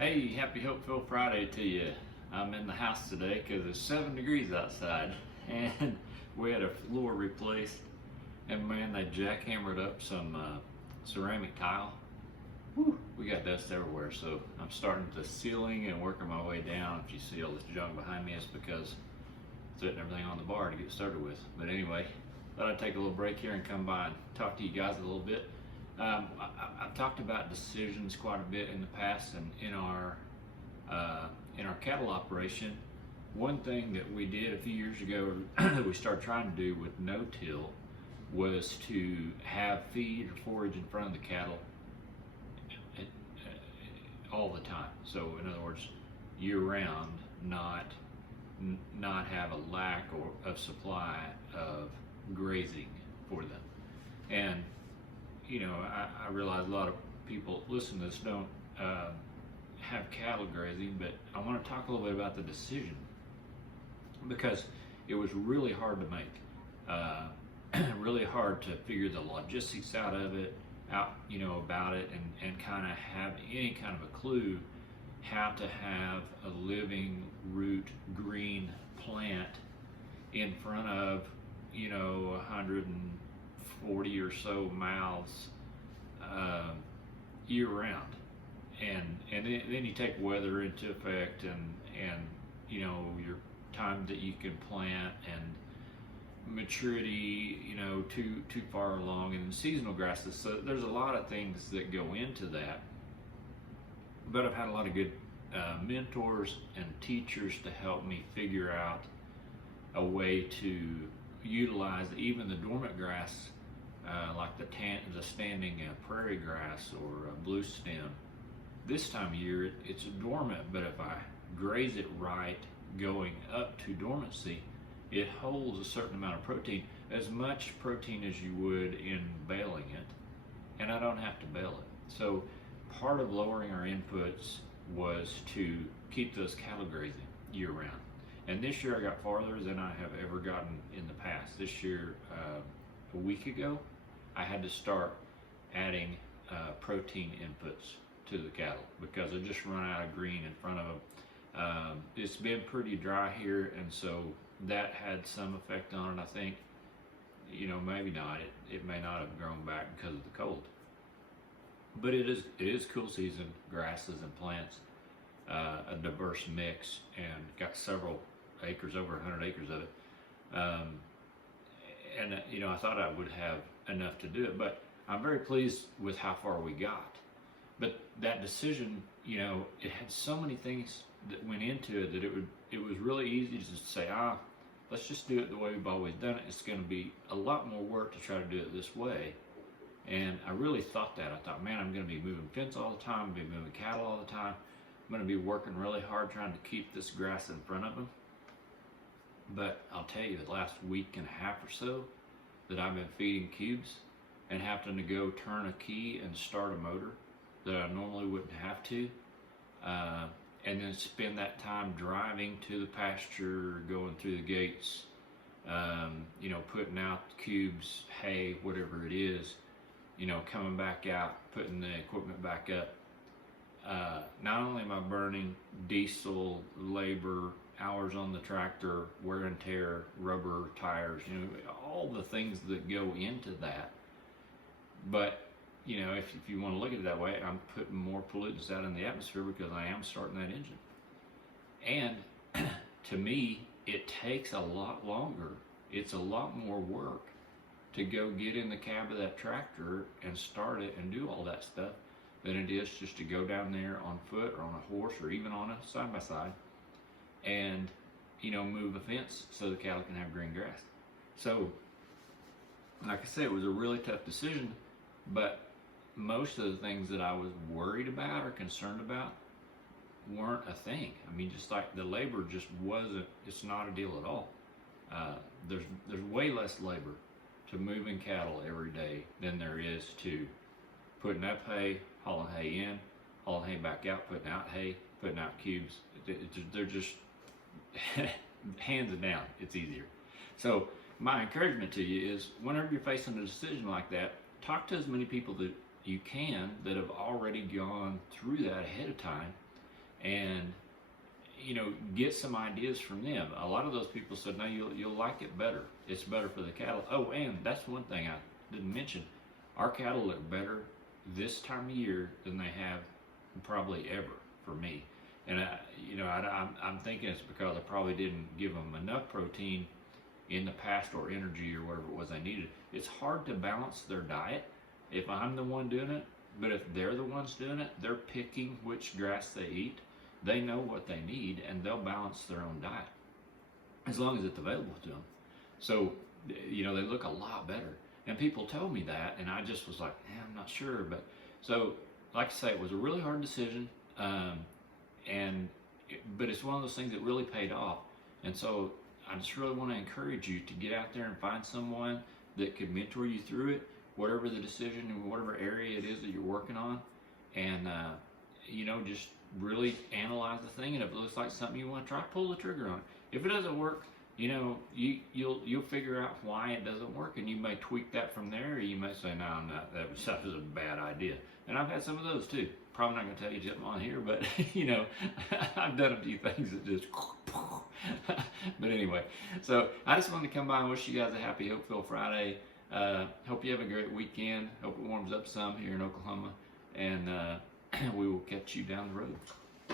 Hey, happy Hopeful Friday to you. I'm in the house today because it's 7 degrees outside and we had a floor replaced and man, they jackhammered up some ceramic tile. Whew, we got dust everywhere, so I'm starting the ceiling and working my way down. If you see all this junk behind me, it's because I'm setting everything on the bar to get started with. But anyway, thought I'd take a little break here and come by and talk to you guys a little bit. I've talked about decisions quite a bit in the past, and in our cattle operation, one thing that we did a few years ago that we started trying to do with no-till was to have feed or forage in front of the cattle all the time. So in other words, year-round, not have a lack of supply of grazing for them. And I realize a lot of people listen to this don't have cattle grazing, but I want to talk a little bit about the decision because it was really hard to make, really hard to figure the logistics out, about it, and kind of have any kind of a clue how to have a living root green plant in front of 140 or so mouths year round, and then you take weather into effect, and your time that you can plant and maturity too far along, and seasonal grasses. So there's a lot of things that go into that, but I've had a lot of good mentors and teachers to help me figure out a way to utilize even the dormant grass, like the standing prairie grass or blue stem. This time of year it's dormant, but if I graze it right going up to dormancy, it holds a certain amount of protein, as much protein as you would in baling it, and I don't have to bale it. So part of lowering our inputs was to keep those cattle grazing year round. And this year I got farther than I have ever gotten in the past. This year, a week ago, I had to start adding protein inputs to the cattle because I just run out of green in front of them. It's been pretty dry here, and so that had some effect on it, I think. Maybe not. It may not have grown back because of the cold. But it is cool season, grasses and plants, a diverse mix, and got several acres, over 100 acres of it. I thought I would have enough to do it, but I'm very pleased with how far we got. But that decision, it had so many things that went into it that it was really easy to just say, let's just do it the way we've always done it. It's going to be a lot more work to try to do it this way. And I really thought that. I thought, man, I'm going to be moving fence all the time, I'm going to be moving cattle all the time. I'm going to be working really hard trying to keep this grass in front of them. But I'll tell you, the last week and a half or so that I've been feeding cubes and having to go turn a key and start a motor that I normally wouldn't have to, and then spend that time driving to the pasture, going through the gates, putting out cubes, hay, whatever it is, coming back out, putting the equipment back up. Not only am I burning diesel, labor, hours on the tractor, wear and tear, rubber tires, all the things that go into that, but if you want to look at it that way, I'm putting more pollutants out in the atmosphere because I am starting that engine. And to me, it takes a lot longer. It's a lot more work to go get in the cab of that tractor and start it and do all that stuff than it is just to go down there on foot or on a horse or even on a side-by-side and move a fence so the cattle can have green grass. So like I said, it was a really tough decision, but most of the things that I was worried about or concerned about weren't a thing. I mean, just like the labor just wasn't, it's not a deal at all. There's way less labor to moving cattle every day than there is to putting up hay, hauling hay in, hauling hay back out, putting out hay, putting out cubes. They're just hands down, it's easier. So my encouragement to you is whenever you're facing a decision like that, talk to as many people that you can that have already gone through that ahead of time and get some ideas from them. A lot of those people said, no, you'll like it better. It's better for the cattle. Oh, and that's one thing I didn't mention. Our cattle look better this time of year than they have probably ever for me. And I'm thinking it's because I probably didn't give them enough protein in the past, or energy, or whatever it was I needed. It's hard to balance their diet if I'm the one doing it, but if they're the ones doing it, they're picking which grass they eat. They know what they need, and they'll balance their own diet as long as it's available to them. So, they look a lot better. And people told me that, and I just was like, I'm not sure. But so, like I say, it was a really hard decision, but it's one of those things that really paid off. And so, I just really want to encourage you to get out there and find someone that could mentor you through it, whatever the decision and whatever area it is that you're working on, and just really analyze the thing. And if it looks like something you want to try, pull the trigger on it. If it doesn't work, you'll figure out why it doesn't work, and you may tweak that from there, or you may say, no, that was a bad idea. And I've had some of those too. Probably not going to tell you something on here, but I've done a few things that just but anyway, so I just wanted to come by and wish you guys a happy Hopeful Friday. Hope you have a great weekend. Hope it warms up some here in Oklahoma, and we will catch you down the road.